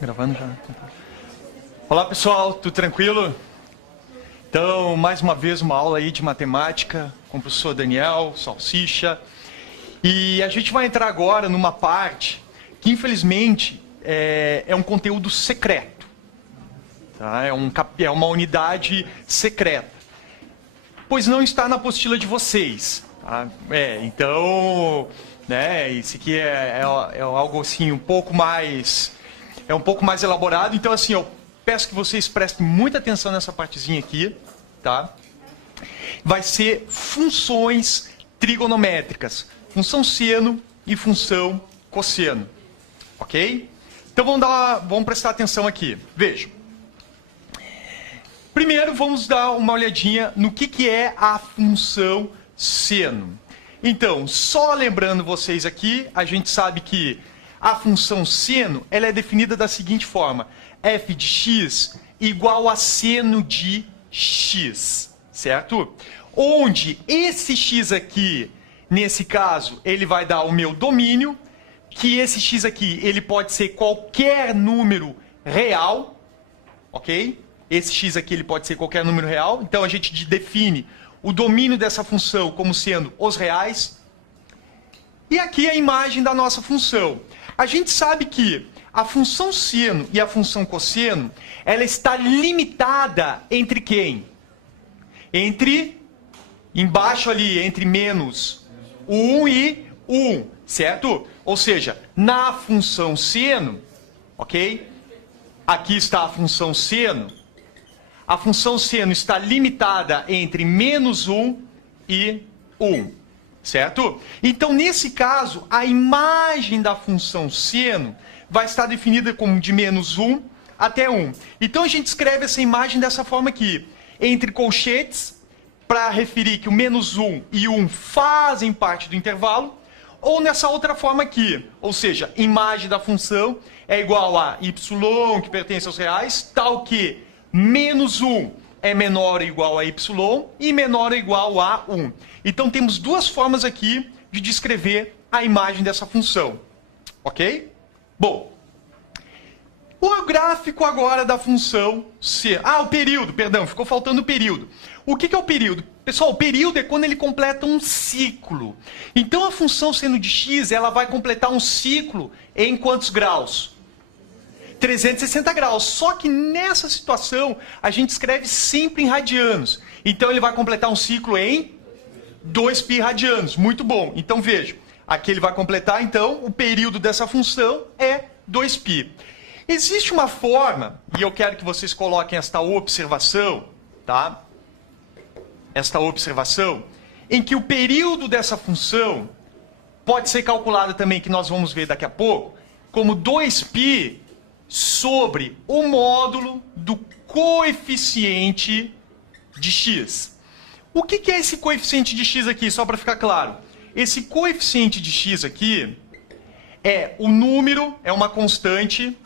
Gravando já. Olá pessoal, tudo tranquilo? Então, mais uma vez uma aula aí de matemática com o professor Daniel Salsicha. E a gente vai entrar agora numa parte que infelizmente é um conteúdo secreto. Tá? É uma unidade secreta. Pois não está na apostila de vocês. Tá? Então, né, isso aqui é algo assim um pouco mais elaborado. Então assim, eu peço que vocês prestem muita atenção nessa partezinha aqui, tá? Vai ser funções trigonométricas, função seno e função cosseno, ok? Então vamos prestar atenção aqui. Vejam. Primeiro vamos dar uma olhadinha no que é a função seno. Então, só lembrando vocês aqui, a gente sabe que a função seno ela é definida da seguinte forma: f de x igual a seno de x, certo? Onde esse x aqui, nesse caso, ele vai dar o meu domínio, que esse x aqui ele pode ser qualquer número real, ok? Esse x aqui ele pode ser qualquer número real, então a gente define o domínio dessa função como sendo os reais. E aqui a imagem da nossa função. A gente sabe que a função seno e a função cosseno, ela está limitada entre quem? Embaixo ali, entre menos 1 e 1, certo? Ou seja, na função seno, ok? Aqui está a função seno. A função seno está limitada entre menos 1 e 1, certo? Então, nesse caso, a imagem da função seno vai estar definida como de menos 1 até 1. Então, a gente escreve essa imagem dessa forma aqui, entre colchetes, para referir que o menos 1 e 1 fazem parte do intervalo, ou nessa outra forma aqui, ou seja, imagem da função é igual a y, que pertence aos reais, tal que menos 1 é menor ou igual a y e menor ou igual a 1. Então, temos duas formas aqui de descrever a imagem dessa função. Ok? Bom, o gráfico agora da função C. Ah, o período, perdão, ficou faltando o período. O que é o período? Pessoal, o período é quando ele completa um ciclo. Então, a função seno de x, ela vai completar um ciclo em quantos graus? 360 graus. Só que nessa situação, a gente escreve sempre em radianos. Então, ele vai completar um ciclo em 2π radianos. Muito bom. Então, veja. Aqui ele vai completar, então, o período dessa função é 2π. Existe uma forma, e eu quero que vocês coloquem esta observação, tá? Esta observação, em que o período dessa função pode ser calculado também, que nós vamos ver daqui a pouco, como 2π sobre o módulo do coeficiente de x. O que é esse coeficiente de x aqui, só para ficar claro? Esse coeficiente de x aqui é o número, é uma constante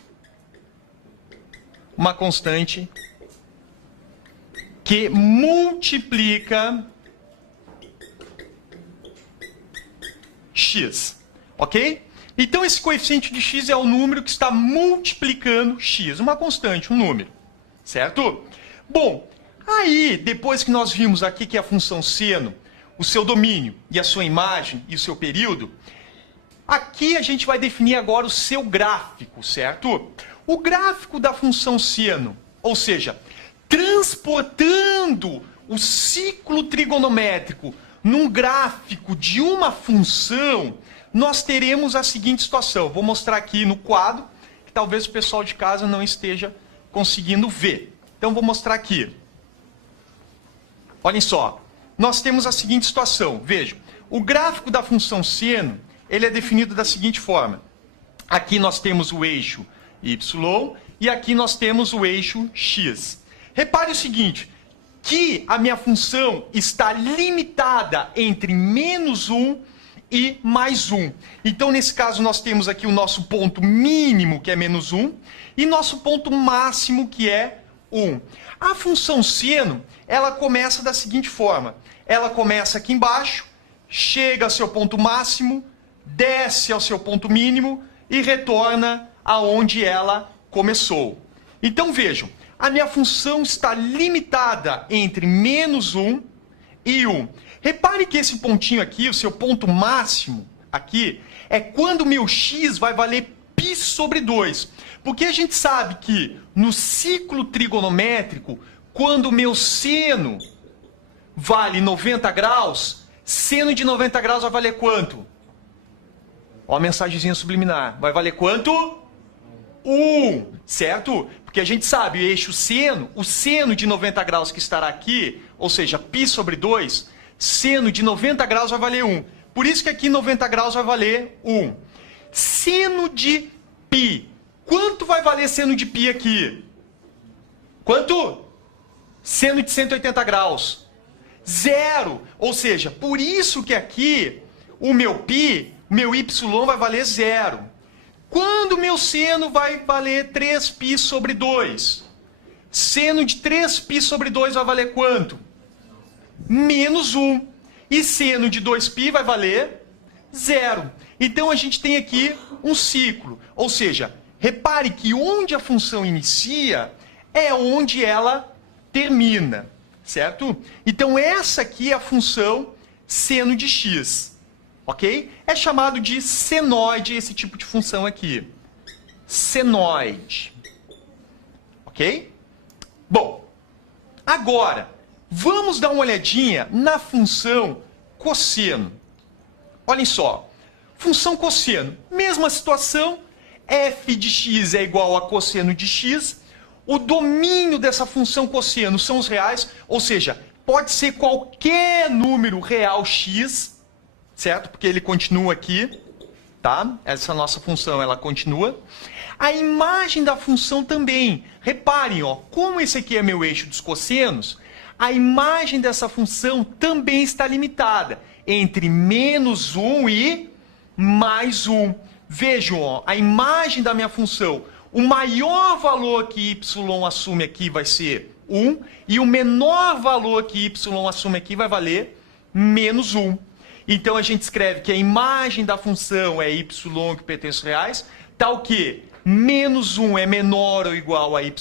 que multiplica x, ok? Então, esse coeficiente de x é o número que está multiplicando x, uma constante, um número, certo? Bom, aí, depois que nós vimos aqui que a função seno, o seu domínio e a sua imagem e o seu período, aqui a gente vai definir agora o seu gráfico, certo? O gráfico da função seno, ou seja, transportando o ciclo trigonométrico num gráfico de uma função, nós teremos a seguinte situação. Vou mostrar aqui no quadro, que talvez o pessoal de casa não esteja conseguindo ver. Então, vou mostrar aqui. Olhem só. Nós temos a seguinte situação. Vejam, o gráfico da função seno, ele é definido da seguinte forma. Aqui nós temos o eixo y e aqui nós temos o eixo x. Repare o seguinte, que a minha função está limitada entre menos 1 e mais 1. Então, nesse caso, nós temos aqui o nosso ponto mínimo, que é menos 1, e nosso ponto máximo, que é 1. A função seno, ela começa da seguinte forma. Ela começa aqui embaixo, chega ao seu ponto máximo, desce ao seu ponto mínimo e retorna aonde ela começou. Então vejam, a minha função está limitada entre menos 1 e 1. Repare que esse pontinho aqui, o seu ponto máximo aqui, é quando o meu x vai valer π sobre 2. Porque a gente sabe que no ciclo trigonométrico, quando o meu seno vale 90 graus, seno de 90 graus vai valer quanto? Ó a mensagenzinha subliminar. Vai valer quanto? 1, certo? Porque a gente sabe, o eixo seno, o seno de 90 graus que estará aqui, ou seja, π sobre 2, seno de 90 graus vai valer 1. Por isso que aqui 90 graus vai valer 1. Seno de π. Quanto vai valer seno de π aqui? Quanto? Seno de 180 graus. 0. Ou seja, por isso que aqui o meu π, meu y vai valer 0. Quando o meu seno vai valer 3π sobre 2? Seno de 3π sobre 2 vai valer quanto? Menos 1. E seno de 2π vai valer 0. Então a gente tem aqui um ciclo. Ou seja, repare que onde a função inicia é onde ela termina. Certo? Então essa aqui é a função seno de x. Ok? É chamado de senoide esse tipo de função aqui. Senoide. Ok? Bom, agora, vamos dar uma olhadinha na função cosseno. Olhem só. Função cosseno. Mesma situação. F de x é igual a cosseno de x. O domínio dessa função cosseno são os reais. Ou seja, pode ser qualquer número real x. Certo? Porque ele continua aqui. Tá? Essa nossa função, ela continua. A imagem da função também. Reparem, ó, como esse aqui é meu eixo dos cossenos, a imagem dessa função também está limitada entre menos 1 e mais 1. Vejam, ó, a imagem da minha função. O maior valor que y assume aqui vai ser 1 e o menor valor que y assume aqui vai valer menos 1. Então a gente escreve que a imagem da função é y que pertence aos reais, tal que menos 1 é menor ou igual a y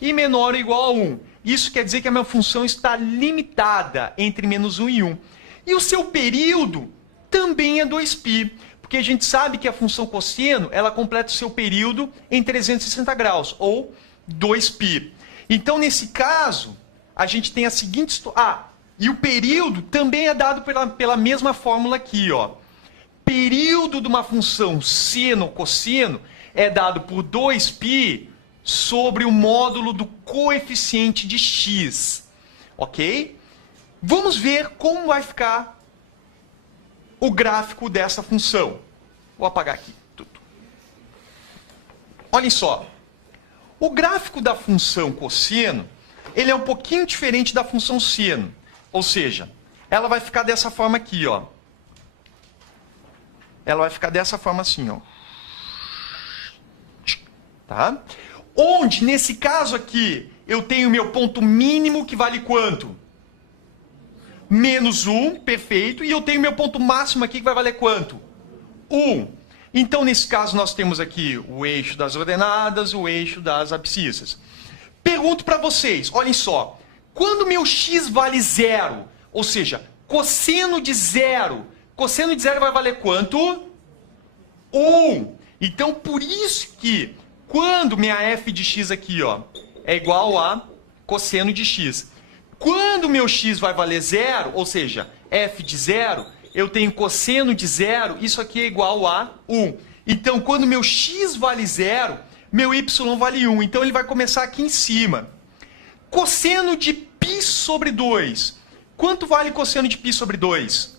e menor ou igual a 1. Isso quer dizer que a minha função está limitada entre menos 1 e 1. E o seu período também é 2π, porque a gente sabe que a função cosseno ela completa o seu período em 360 graus, ou 2π. Então, nesse caso, a gente tem a seguinte... e o período também é dado pela mesma fórmula aqui, ó. Período de uma função seno ou cosseno é dado por 2π sobre o módulo do coeficiente de x. Ok? Vamos ver como vai ficar o gráfico dessa função. Vou apagar aqui tudo. Olhem só. O gráfico da função cosseno, ele é um pouquinho diferente da função seno. Ou seja, ela vai ficar dessa forma aqui, ó. Ela vai ficar dessa forma assim, ó. Tá? Onde, nesse caso aqui, eu tenho meu ponto mínimo que vale quanto? Menos 1, perfeito. E eu tenho meu ponto máximo aqui que vai valer quanto? 1. Então, nesse caso, nós temos aqui o eixo das ordenadas, o eixo das abscissas. Pergunto para vocês, olhem só. Quando meu x vale 0, ou seja, cosseno de 0 vai valer quanto? 1. Então, por isso que quando minha f de x aqui, ó, é igual a cosseno de x. Quando meu x vai valer 0, ou seja, f de 0, eu tenho cosseno de 0, isso aqui é igual a 1. Então, quando meu x vale 0, meu y vale 1. Então, ele vai começar aqui em cima. Cosseno de π sobre 2. Quanto vale cosseno de π sobre 2?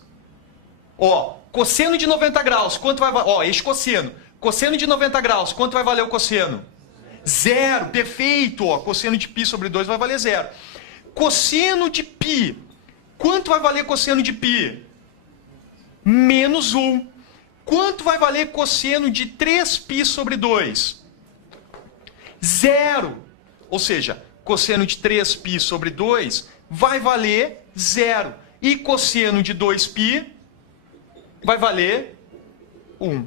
Ó, cosseno de 90 graus, quanto vai valer? Ó, eixo cosseno. Cosseno de 90 graus, quanto vai valer o cosseno? 0, perfeito. Ó, cosseno de π sobre 2 vai valer 0. Cosseno de π, quanto vai valer cosseno de π? Menos 1. Quanto vai valer cosseno de 3π sobre 2? 0. Ou seja, cosseno de 3π sobre 2 vai valer 0. E cosseno de 2π vai valer 1.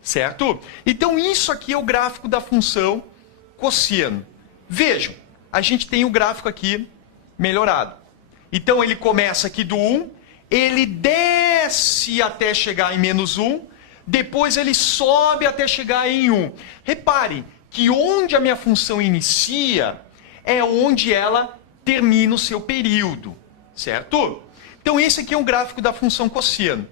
Certo? Então, isso aqui é o gráfico da função cosseno. Vejam, a gente tem o gráfico aqui melhorado. Então, ele começa aqui do 1, ele desce até chegar em menos 1, depois ele sobe até chegar em 1. Repare que onde a minha função inicia é onde ela termina o seu período, certo? Então, esse aqui é um gráfico da função cosseno.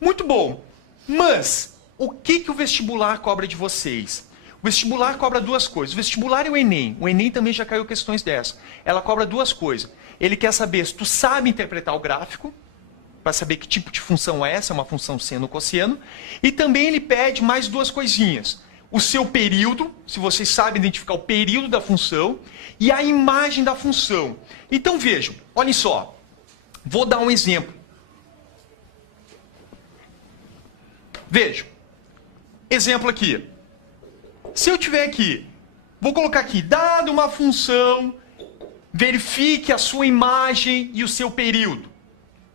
Muito bom, mas o que o vestibular cobra de vocês? O vestibular cobra duas coisas. O vestibular e o Enem. O Enem também já caiu questões dessas. Ela cobra duas coisas. Ele quer saber se tu sabe interpretar o gráfico, para saber que tipo de função é essa, é uma função seno ou cosseno. E também ele pede mais duas coisinhas. O seu período, se vocês sabem identificar o período da função, e a imagem da função. Então vejam, olhem só. Vou dar um exemplo. Vejam. Exemplo aqui. Se eu tiver aqui, vou colocar aqui, dado uma função, verifique a sua imagem e o seu período.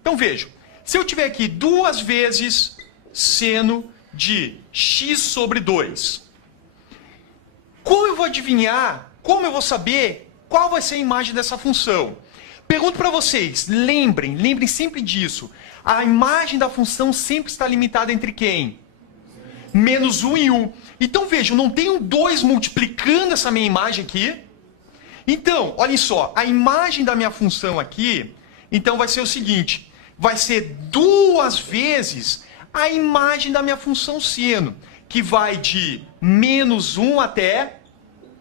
Então vejam, se eu tiver aqui 2 vezes seno de x sobre 2, como eu vou adivinhar, como eu vou saber qual vai ser a imagem dessa função? Pergunto para vocês, lembrem sempre disso. A imagem da função sempre está limitada entre quem? Menos 1 e 1. Então, vejam, não tem um 2 multiplicando essa minha imagem aqui. Então, olhem só, a imagem da minha função aqui, então vai ser o seguinte, vai ser 2 vezes a imagem da minha função seno, que vai de menos 1 até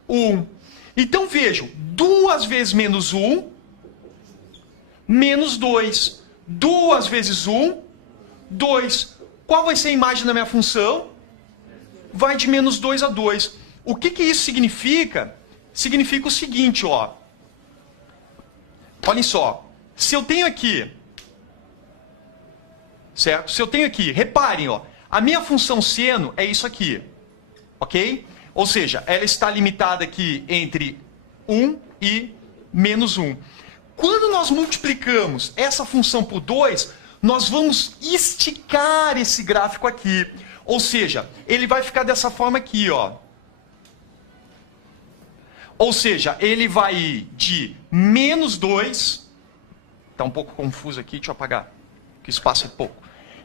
1. Então, vejam, 2 vezes menos 1, menos 2. 2 vezes 1, 2. Qual vai ser a imagem da minha função? Vai de menos 2 a 2. O que isso significa? Significa o seguinte, ó. Olhem só. Se eu tenho aqui, certo? Se eu tenho aqui, reparem, ó. A minha função seno é isso aqui, ok? Ou seja, ela está limitada aqui entre 1 e menos 1. Quando nós multiplicamos essa função por 2, nós vamos esticar esse gráfico aqui. Ou seja, ele vai ficar dessa forma aqui, ó. Ou seja, ele vai ir de menos 2... Está um pouco confuso aqui, deixa eu apagar, que o espaço é pouco.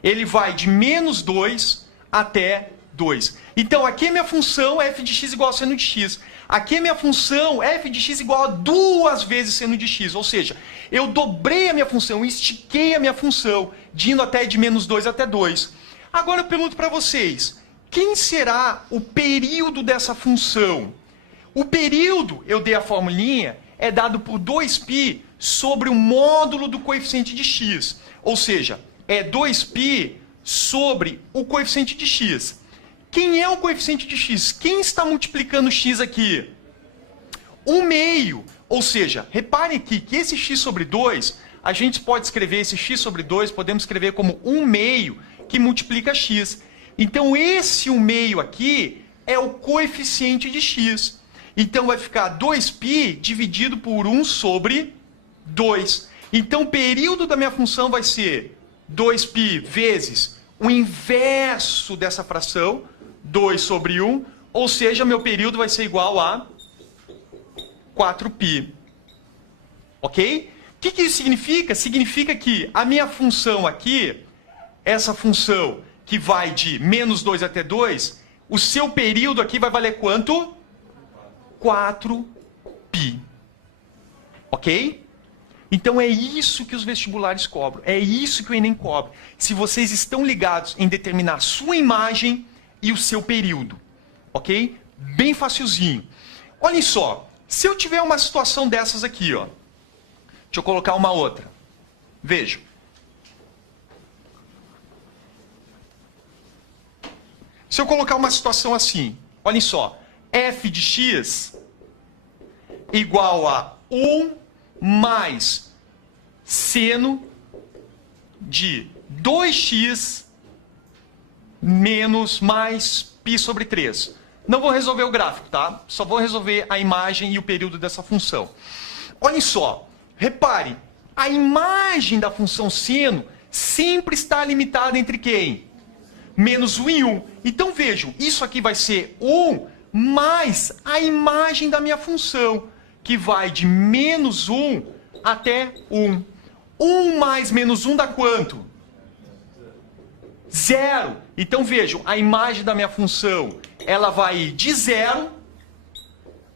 Ele vai de menos 2 até 2. Então, aqui é minha função f de x igual a seno de x. Aqui é minha função f de x igual a 2 vezes seno de x. Ou seja, eu dobrei a minha função, estiquei a minha função, indo até de menos 2 até 2. Agora eu pergunto para vocês, quem será o período dessa função? O período, eu dei a formulinha, é dado por 2π sobre o módulo do coeficiente de x. Ou seja, é 2π sobre o coeficiente de x. Quem é o coeficiente de x? Quem está multiplicando x aqui? 1/2. Ou seja, reparem aqui que esse x sobre 2, a gente pode escrever esse x sobre 2, podemos escrever como 1/2 que multiplica x. Então, esse 1/2 aqui é o coeficiente de x. Então, vai ficar 2π dividido por 1 sobre 2. Então, o período da minha função vai ser 2π vezes o inverso dessa fração, 2 sobre 1, ou seja, meu período vai ser igual a 4π. Ok? O que isso significa? Significa que a minha função aqui, essa função que vai de menos 2 até 2, o seu período aqui vai valer quanto? 4π. Ok? Então é isso que os vestibulares cobram, é isso que o Enem cobra. Se vocês estão ligados em determinar a sua imagem e o seu período. Ok? Bem facilzinho. Olhem só, se eu tiver uma situação dessas aqui, ó. Deixa eu colocar uma outra. Veja. Se eu colocar uma situação assim, olhem só, f de x igual a 1 mais seno de 2x menos mais π sobre 3. Não vou resolver o gráfico, tá? Só vou resolver a imagem e o período dessa função. Olhem só, repare, a imagem da função seno sempre está limitada entre quem? Menos 1 e 1. Então vejam, isso aqui vai ser 1 mais a imagem da minha função, que vai de menos 1 até 1. 1 mais menos 1 dá quanto? 0. Então vejam, a imagem da minha função, ela vai ir de 0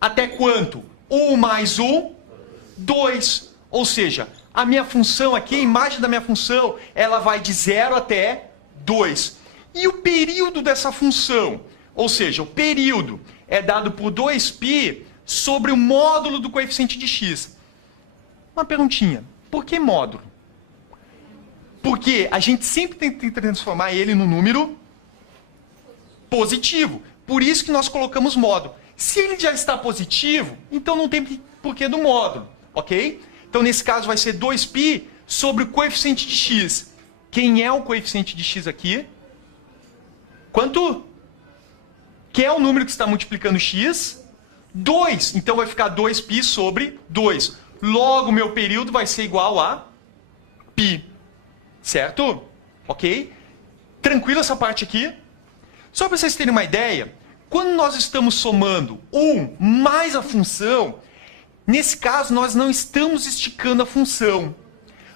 até quanto? 1 mais 1, 2. Ou seja, a minha função aqui, a imagem da minha função, ela vai de 0 até 2. E o período dessa função? Ou seja, o período é dado por 2π sobre o módulo do coeficiente de x. Uma perguntinha, por que módulo? Porque a gente sempre tem que transformar ele num número positivo. Por isso que nós colocamos módulo. Se ele já está positivo, então não tem porquê do módulo, ok? Então, nesse caso, vai ser 2π sobre o coeficiente de x. Quem é o coeficiente de x aqui? Quanto? Que é o número que está multiplicando x? 2. Então, vai ficar 2π sobre 2. Logo, meu período vai ser igual a π. Certo? Ok? Tranquilo essa parte aqui? Só para vocês terem uma ideia, quando nós estamos somando 1 mais a função, nesse caso nós não estamos esticando a função.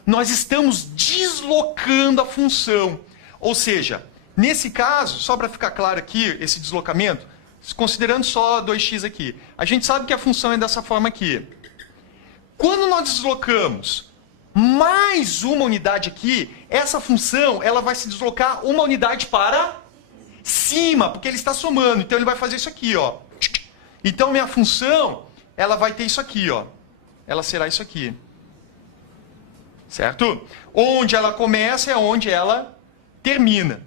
Nós estamos deslocando a função. Ou seja, nesse caso, só para ficar claro aqui, esse deslocamento, considerando só 2x aqui, a gente sabe que a função é dessa forma aqui. Quando nós deslocamos mais uma unidade aqui, essa função ela vai se deslocar uma unidade para cima, porque ele está somando. Então ele vai fazer isso aqui, ó. Então minha função, ela vai ter isso aqui, ó. Ela será isso aqui. Certo? Onde ela começa é onde ela termina.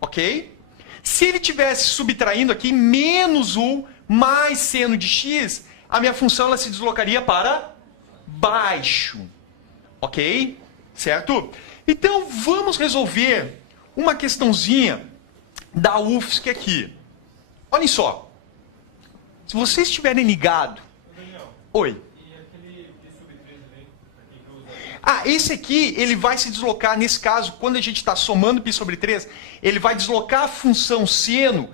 Ok? Se ele tivesse subtraindo aqui menos 1 mais seno de x, a minha função ela se deslocaria para baixo. Ok? Certo? Então, vamos resolver uma questãozinha da UFSC aqui. Olhem só. Se vocês estiverem ligados... Oi. E aquele π sobre 3 ali? Esse aqui, ele vai se deslocar, nesse caso, quando a gente está somando π sobre 3, ele vai deslocar a função seno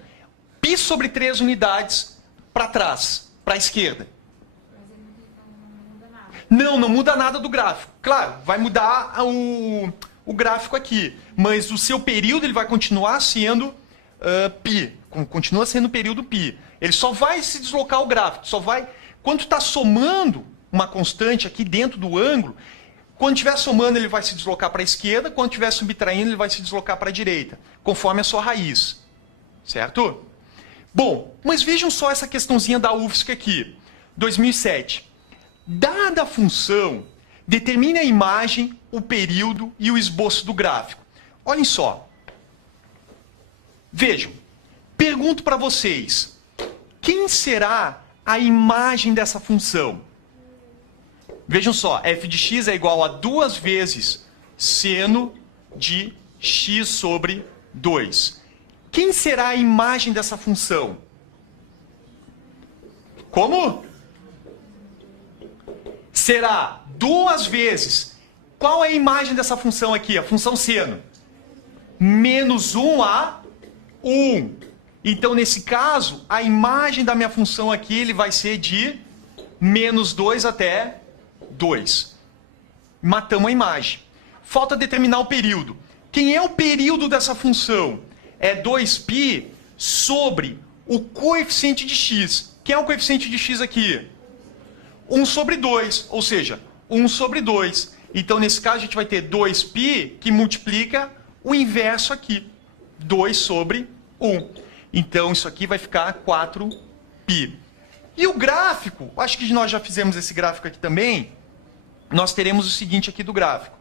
π sobre 3 unidades para trás, para a esquerda. Não muda nada do gráfico. Claro, vai mudar o gráfico aqui, mas o seu período ele vai continuar sendo π. Continua sendo período π. Ele só vai se deslocar o gráfico. Só vai. Quando está somando uma constante aqui dentro do ângulo, quando estiver somando ele vai se deslocar para a esquerda, quando estiver subtraindo ele vai se deslocar para a direita, conforme a sua raiz. Certo? Bom, mas vejam só essa questãozinha da UFSC aqui. 2007. Dada a função, determine a imagem, o período e o esboço do gráfico. Olhem só. Vejam. Pergunto para vocês. Quem será a imagem dessa função? Vejam só. F de x é igual a 2 vezes seno de x sobre 2. Quem será a imagem dessa função? Como? Será 2 vezes. Qual é a imagem dessa função aqui? A função seno. Menos 1 a 1. Então, nesse caso, a imagem da minha função aqui ele vai ser de menos 2 até 2. Matamos a imagem. Falta determinar o período. Quem é o período dessa função? É 2π sobre o coeficiente de x. Quem é o coeficiente de x aqui? 1 sobre 2, ou seja, 1 sobre 2. Então, nesse caso, a gente vai ter 2π que multiplica o inverso aqui. 2 sobre 1. Então, isso aqui vai ficar 4π. E o gráfico, acho que nós já fizemos esse gráfico aqui também. Nós teremos o seguinte aqui do gráfico.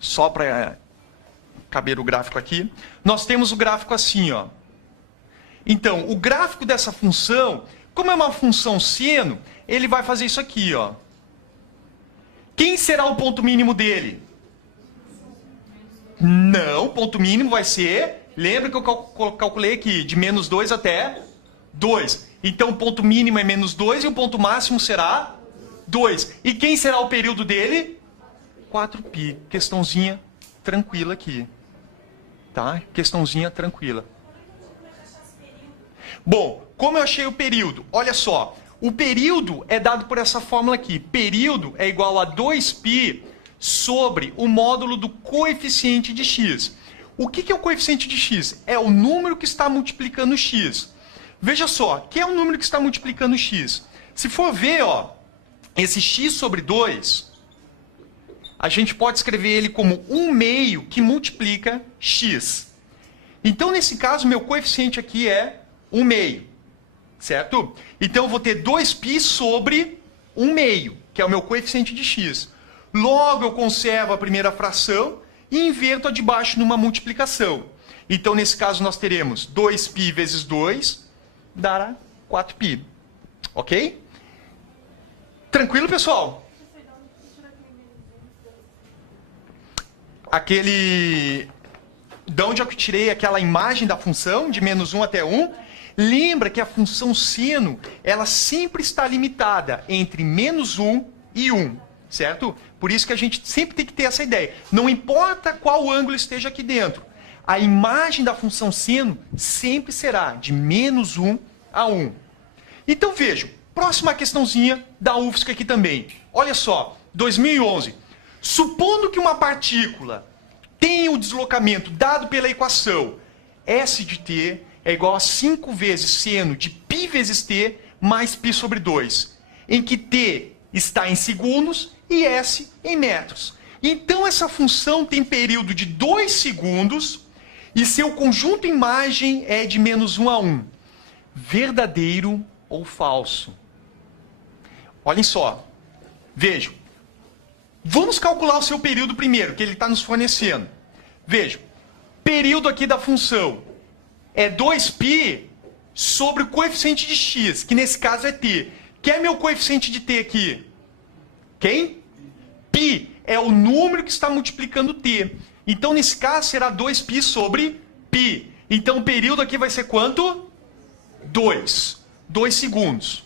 Só para caber o gráfico aqui. Nós temos o gráfico assim, ó. Então, o gráfico dessa função, como é uma função seno, ele vai fazer isso aqui, ó. Quem será o ponto mínimo dele? Não, o ponto mínimo vai ser... Lembra que eu calculei aqui, de menos 2 até 2. Então, o ponto mínimo é menos 2 e o ponto máximo será 2. E quem será o período dele? 4π. Questãozinha tranquila aqui. Tá? Questãozinha tranquila. Bom, como eu achei o período? Olha só. O período é dado por essa fórmula aqui. Período é igual a 2π sobre o módulo do coeficiente de x. O que é o coeficiente de x? É o número que está multiplicando x. Veja só, que é o número que está multiplicando x? Se for ver, ó, esse x sobre 2, a gente pode escrever ele como 1/2 que multiplica x. Então, nesse caso, meu coeficiente aqui é 1/2, certo? Então, eu vou ter 2π sobre 1/2, que é o meu coeficiente de x. Logo, eu conservo a primeira fração e inverto a de baixo numa multiplicação. Então, nesse caso, nós teremos 2π vezes 2, dará 4π. Ok? Tranquilo, pessoal? Aquele... De onde eu tirei aquela imagem da função, de menos 1 até 1, lembra que a função seno, ela sempre está limitada entre menos 1 e 1, certo? Por isso que a gente sempre tem que ter essa ideia. Não importa qual ângulo esteja aqui dentro, a imagem da função seno sempre será de menos 1 a 1. Então vejam, próxima questãozinha da UFSC aqui também. Olha só, 2011. Supondo que uma partícula tenha o deslocamento dado pela equação S de t é igual a 5 vezes seno de π vezes t mais π sobre 2, em que t está em segundos e S em metros. Então, essa função tem período de 2 segundos e seu conjunto imagem é de menos 1 a 1. Verdadeiro ou falso? Olhem só. Vejam. Vamos calcular o seu período primeiro, que ele está nos fornecendo. Vejam. Período aqui da função é 2π sobre o coeficiente de x, que nesse caso é t. Quem é meu coeficiente de t aqui? Quem? Π é o número que está multiplicando t. Então, nesse caso, será 2π sobre π. Então, o período aqui vai ser quanto? 2. 2 segundos.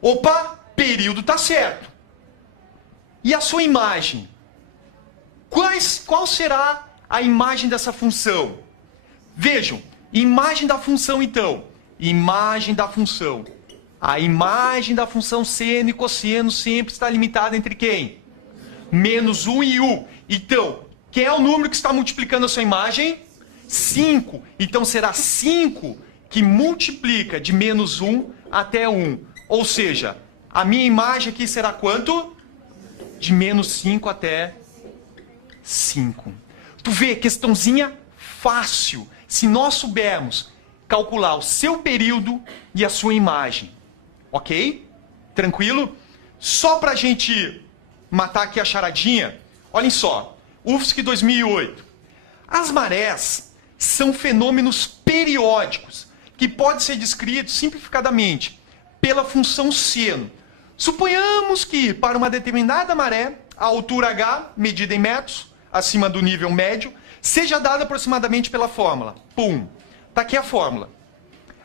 Opa, período está certo. E a sua imagem? Qual será a imagem dessa função? Vejam, imagem da função, então. Imagem da função. A imagem da função seno e cosseno sempre está limitada entre quem? Menos 1 e 1. Então, quem é o número que está multiplicando a sua imagem? 5. Então, será 5 que multiplica de menos 1 até 1. Ou seja, a minha imagem aqui será quanto? De menos 5 até 5. Tu vê, questãozinha fácil. Se nós soubermos calcular o seu período e a sua imagem. Ok? Tranquilo? Só para a gente matar aqui a charadinha, olhem só. UFSC 2008. As marés são fenômenos periódicos que podem ser descritos simplificadamente pela função seno. Suponhamos que, para uma determinada maré, a altura h, medida em metros, acima do nível médio, seja dada aproximadamente pela fórmula. Pum! Está aqui a fórmula.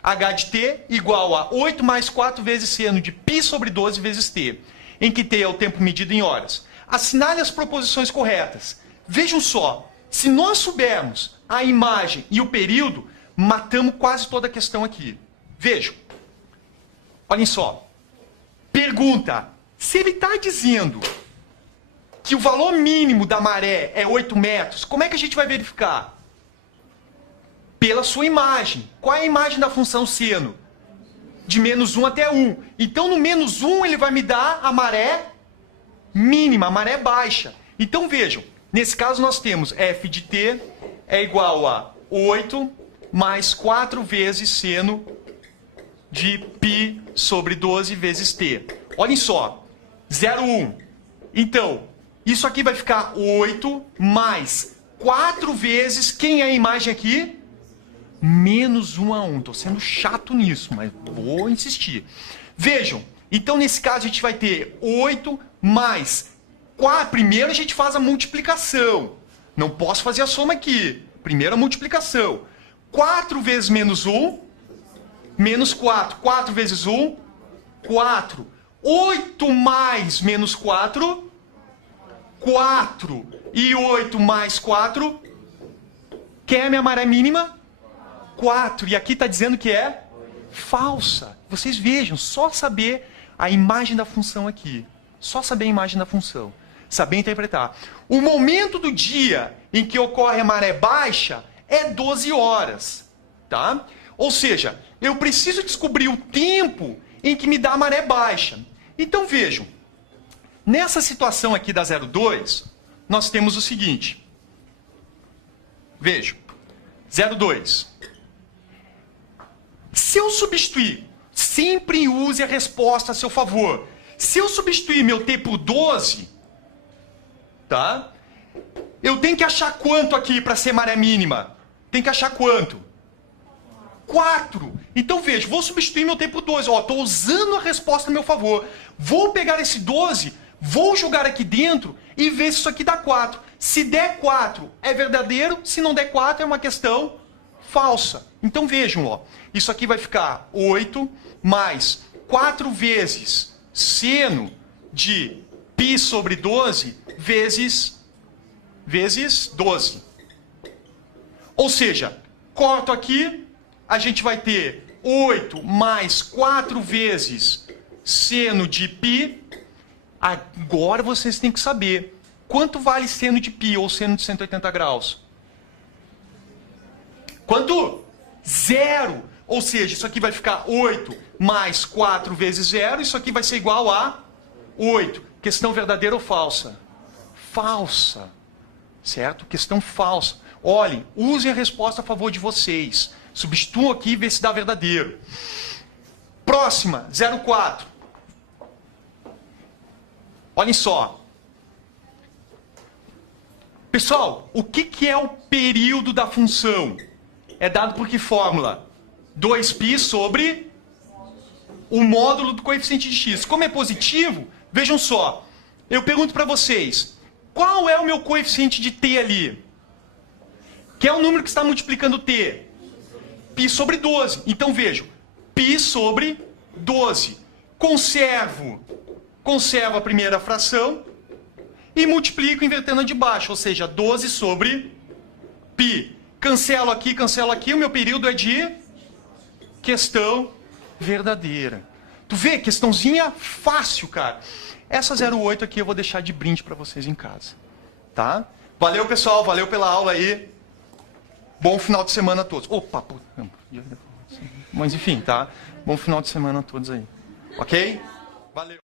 H de t igual a 8 mais 4 vezes seno de π sobre 12 vezes t, em que t é o tempo medido em horas. Assinale as proposições corretas. Vejam só, se nós soubermos a imagem e o período, matamos quase toda a questão aqui. Vejam. Olhem só. Pergunta, se ele está dizendo que o valor mínimo da maré é 8 metros, como é que a gente vai verificar? Pela sua imagem. Qual é a imagem da função seno? De menos 1 até 1. Então, no menos 1, ele vai me dar a maré mínima, a maré baixa. Então, vejam, nesse caso nós temos f de t é igual a 8 mais 4 vezes seno de π sobre 12 vezes t. Olhem só, 0,1. Então, isso aqui vai ficar 8 mais 4 vezes, quem é a imagem aqui? Menos 1 a 1. Estou sendo chato nisso, mas vou insistir. Vejam, então nesse caso a gente vai ter 8 mais Primeiro a gente faz a multiplicação. Não posso fazer a soma aqui. Primeiro a multiplicação. 4 vezes menos 1, menos 4. 4 vezes 1, 4. 8 mais menos 4, 4. E 8 mais 4, quem é a minha maré mínima? 4. E aqui está dizendo que é falsa. Vocês vejam, só saber a imagem da função aqui. Só saber a imagem da função. Saber interpretar. O momento do dia em que ocorre a maré baixa é 12 horas. Tá? Ou seja, eu preciso descobrir o tempo em que me dá a maré baixa. Então vejam, nessa situação aqui da 02, nós temos o seguinte. Vejam, 02. Se eu substituir, sempre use a resposta a seu favor. Se eu substituir meu T por 12, tá? Eu tenho que achar quanto aqui para ser maré mínima? Tem que achar quanto? 4. Então veja, vou substituir meu T por 12. Estou usando a resposta a meu favor. Vou pegar esse 12, vou jogar aqui dentro e ver se isso aqui dá 4. Se der 4 é verdadeiro, se não der 4 é uma questão falsa. Então vejam, ó, isso aqui vai ficar 8 mais 4 vezes seno de π sobre 12 vezes 12. Ou seja, corto aqui, a gente vai ter 8 mais 4 vezes seno de π. Agora vocês têm que saber quanto vale seno de π ou seno de 180 graus. Quanto? 0. Ou seja, isso aqui vai ficar 8 mais 4 vezes 0. Isso aqui vai ser igual a 8. Questão verdadeira ou falsa? Falsa. Certo? Questão falsa. Olhem, usem a resposta a favor de vocês. Substituam aqui e vê se dá verdadeiro. Próxima, 04. Olhem só. Pessoal, o que é o período da função? É dado por que fórmula? 2π sobre o módulo do coeficiente de x. Como é positivo, vejam só. Eu pergunto para vocês, qual é o meu coeficiente de t ali? Que é o número que está multiplicando t? π sobre 12. Então vejam, π sobre 12. Conservo a primeira fração e multiplico invertendo a de baixo, ou seja, 12 sobre π. Cancelo aqui, o meu período é de questão verdadeira. Tu vê? Questãozinha fácil, cara. Essa 08 aqui eu vou deixar de brinde para vocês em casa. Tá? Valeu, pessoal. Valeu pela aula aí. Bom final de semana a todos. Opa, puta. Mas enfim, tá? Bom final de semana a todos aí. Ok? Valeu.